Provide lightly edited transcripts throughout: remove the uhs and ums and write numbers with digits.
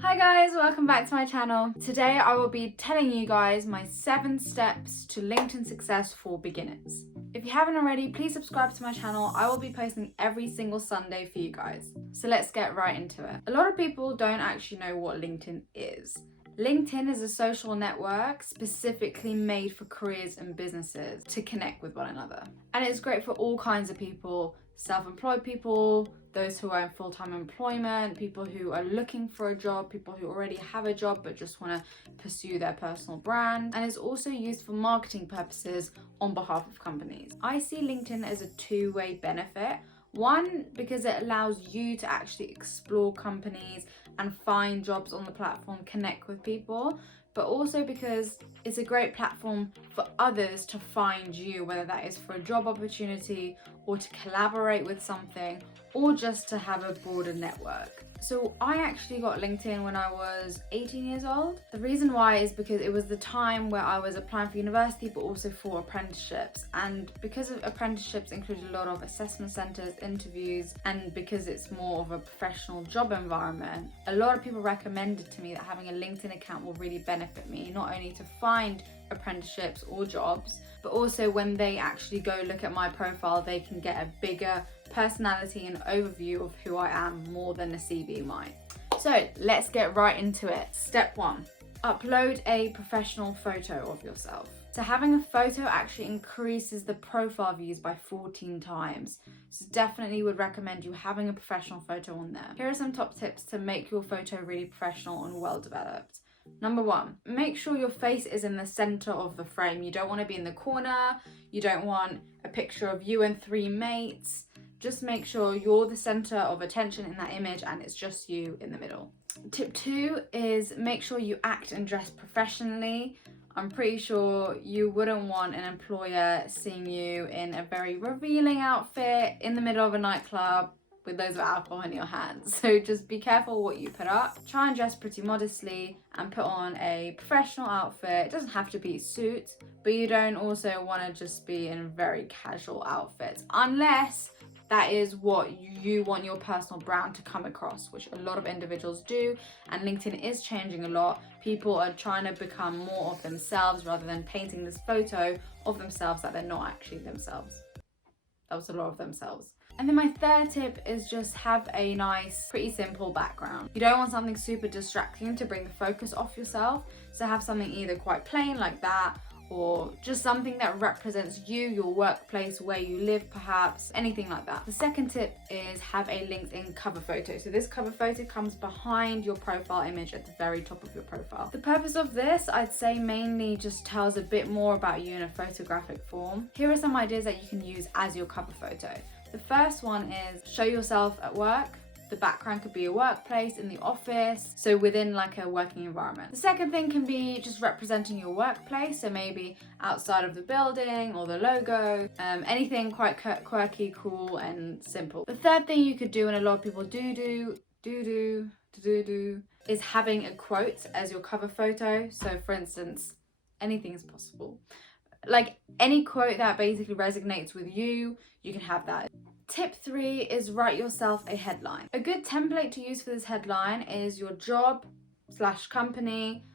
Hi guys, welcome back to my channel. Today I will be telling you guys my 7 steps to LinkedIn success for beginners. If you haven't already, please subscribe to my channel. I will be posting every single Sunday for you guys. So let's get right into it. A lot of people don't actually know what LinkedIn is. LinkedIn is a social network specifically made for careers and businesses to connect with one another. And it's great for all kinds of people, self-employed people, those who are in full-time employment, people who are looking for a job, people who already have a job but just want to pursue their personal brand. And it's also used for marketing purposes on behalf of companies. I see LinkedIn as a two-way benefit. One, because it allows you to actually explore companies and find jobs on the platform, connect with people, but also because it's a great platform for others to find you, whether that is for a job opportunity or to collaborate with something or just to have a broader network. So I actually got LinkedIn when I was 18 years old. The reason why is because it was the time where I was applying for university but also for apprenticeships, and because of apprenticeships included a lot of assessment centres, interviews, and because it's more of a professional job environment, a lot of people recommended to me that having a LinkedIn account will really benefit me, not only to find apprenticeships or jobs, but also when they actually go look at my profile, they can get a bigger personality and overview of who I am more than a CV might. So let's get right into it. Step 1, upload a professional photo of yourself. So having a photo actually increases the profile views by 14 times. So definitely would recommend you having a professional photo on there. Here are some top tips to make your photo really professional and well developed. Number 1, make sure your face is in the center of the frame. You don't want to be in the corner. You don't want a picture of you and 3 mates. Just make sure you're the center of attention in that image and it's just you in the middle. Tip 2 is make sure you act and dress professionally. I'm pretty sure you wouldn't want an employer seeing you in a very revealing outfit in the middle of a nightclub with loads of alcohol in your hands. So just be careful what you put up. Try and dress pretty modestly and put on a professional outfit. It doesn't have to be a suit, but you don't also want to just be in very casual outfits unless that is what you want your personal brand to come across, which a lot of individuals do, and LinkedIn is changing a lot. People are trying to become more of themselves rather than painting this photo of themselves that they're not actually themselves. That was a lot of themselves. And then my third tip is just have a nice, pretty simple background. You don't want something super distracting to bring the focus off yourself, so have something either quite plain like that, or just something that represents you, your workplace, where you live perhaps, anything like that. The second tip is have a LinkedIn cover photo. So this cover photo comes behind your profile image at the very top of your profile. The purpose of this, I'd say, mainly just tells a bit more about you in a photographic form. Here are some ideas that you can use as your cover photo. The first one is show yourself at work. The background could be a workplace, in the office, so within like a working environment. The second thing can be just representing your workplace, so maybe outside of the building or the logo, anything quite quirky, cool, and simple. The third thing you could do, and a lot of people do, is having a quote as your cover photo. So for instance, anything is possible. Like any quote that basically resonates with you, you can have that. Tip 3 is write yourself a headline. A good template to use for this headline is your job / company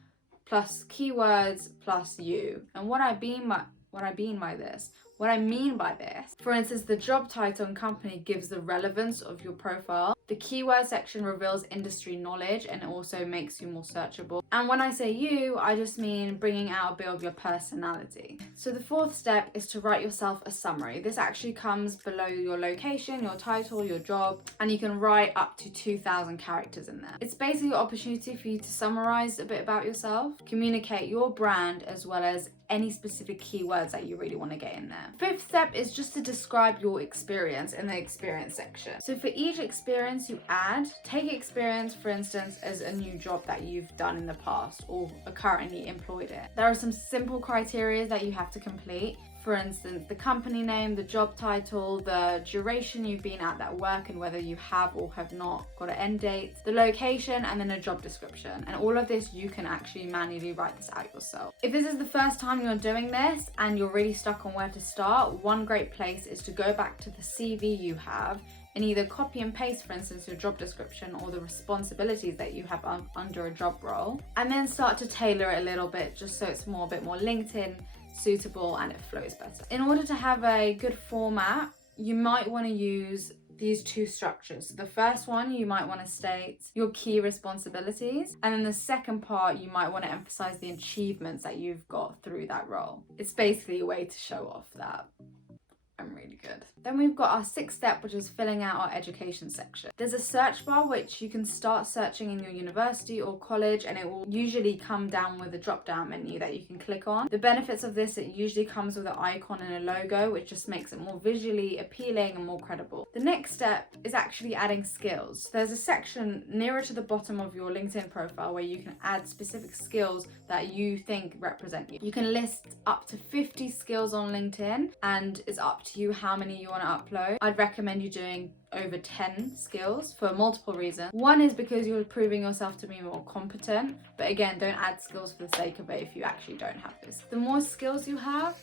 plus keywords plus you. And what I mean by this, for instance, the job title and company gives the relevance of your profile. The keyword section reveals industry knowledge and it also makes you more searchable. And when I say you, I just mean bringing out a bit of your personality. So the fourth step is to write yourself a summary. This actually comes below your location, your title, your job, and you can write up to 2,000 characters in there. It's basically an opportunity for you to summarize a bit about yourself, communicate your brand, as well as any specific keywords that you really want to get in there. Fifth step is just to describe your experience in the experience section. So for each experience you add, take experience, for instance, as a new job that you've done in the past or are currently employed in. There are some simple criteria that you have to complete. For instance, the company name, the job title, the duration you've been at that work and whether you have or have not got an end date, the location, and then a job description. And all of this, you can actually manually write this out yourself. If this is the first time you're doing this and you're really stuck on where to start, one great place is to go back to the CV you have, and either copy and paste, for instance, your job description or the responsibilities that you have under a job role, and then start to tailor it a little bit just so it's a bit more LinkedIn suitable and it flows better. In order to have a good format, you might want to use these two structures. So the first one, you might want to state your key responsibilities, and then the second part, you might want to emphasize the achievements that you've got through that role. It's basically a way to show off that I'm really good. Then we've got our sixth step, which is filling out our education section. There's a search bar which you can start searching in your university or college, and it will usually come down with a drop down menu that you can click on. The benefits of this, it usually comes with an icon and a logo, which just makes it more visually appealing and more credible. The next step is actually adding skills. There's a section nearer to the bottom of your LinkedIn profile where you can add specific skills that you think represent you. You can list up to 50 skills on LinkedIn, and it's up to you how many you want to upload. I'd recommend you doing over 10 skills for multiple reasons. One is because you're proving yourself to be more competent, but again, don't add skills for the sake of it if you actually don't have this. The more skills you have,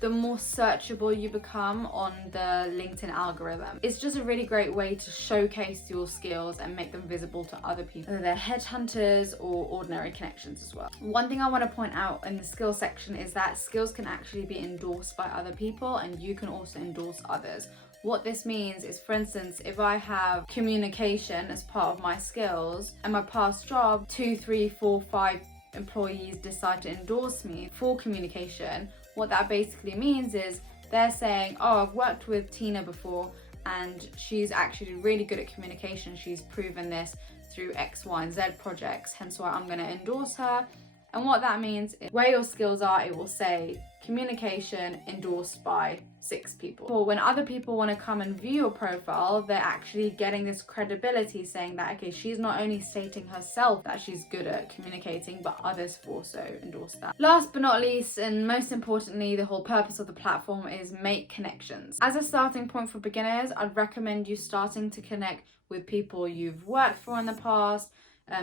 the more searchable you become on the LinkedIn algorithm. It's just a really great way to showcase your skills and make them visible to other people, whether they're headhunters or ordinary connections as well. One thing I want to point out in the skills section is that skills can actually be endorsed by other people, and you can also endorse others. What this means is, for instance, if I have communication as part of my skills and my past job, 2, 3, 4, 5 employees decide to endorse me for communication, what that basically means is they're saying, oh, I've worked with Tina before and she's actually really good at communication. She's proven this through X, Y, and Z projects, hence why I'm going to endorse her. And what that means is where your skills are, it will say communication endorsed by 6 people. Or when other people want to come and view your profile, they're actually getting this credibility saying that, okay, she's not only stating herself that she's good at communicating, but others have also endorsed that. Last but not least, and most importantly, the whole purpose of the platform is make connections. As a starting point for beginners, I'd recommend you starting to connect with people you've worked for in the past,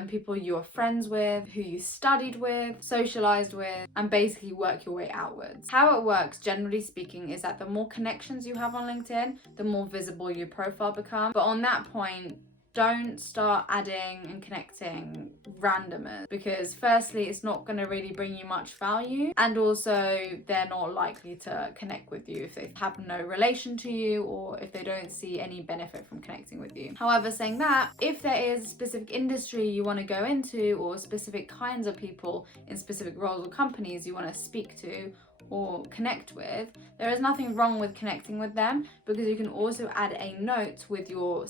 people you are friends with, who you studied with, socialized with, and basically work your way outwards. How it works, generally speaking, is that the more connections you have on LinkedIn, the more visible your profile becomes. But on that point, don't start adding and connecting randomers, because firstly, it's not going to really bring you much value, and also they're not likely to connect with you if they have no relation to you or if they don't see any benefit from connecting with you. However, saying that, if there is a specific industry you want to go into or specific kinds of people in specific roles or companies you want to speak to or connect with, there is nothing wrong with connecting with them, because you can also add a note with your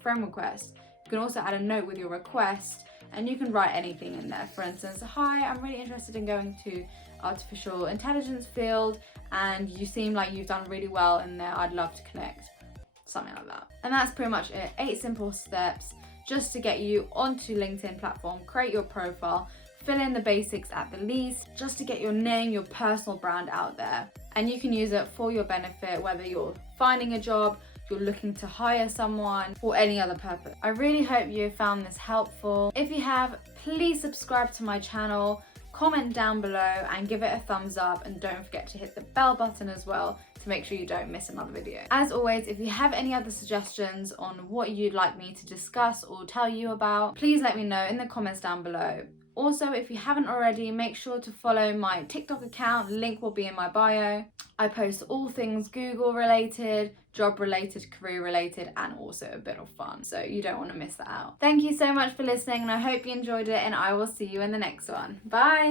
friend request. You can also add a note with your request, and you can write anything in there. For instance, hi, I'm really interested in going to artificial intelligence field, and you seem like you've done really well in there. I'd love to connect. Something like that. And that's pretty much it. 8 simple steps just to get you onto LinkedIn platform, create your profile, fill in the basics at the least, just to get your name, your personal brand out there. And you can use it for your benefit, whether you're finding a job, you're looking to hire someone, or any other purpose. I really hope you found this helpful. If you have, please subscribe to my channel, comment down below and give it a thumbs up, and don't forget to hit the bell button as well to make sure you don't miss another video. As always, if you have any other suggestions on what you'd like me to discuss or tell you about, please let me know in the comments down below. Also, if you haven't already, make sure to follow my TikTok account, link will be in my bio. I post all things Google related, job related, career related, and also a bit of fun, so you don't want to miss that out. Thank you so much for listening, and I hope you enjoyed it, and I will see you in the next one. Bye!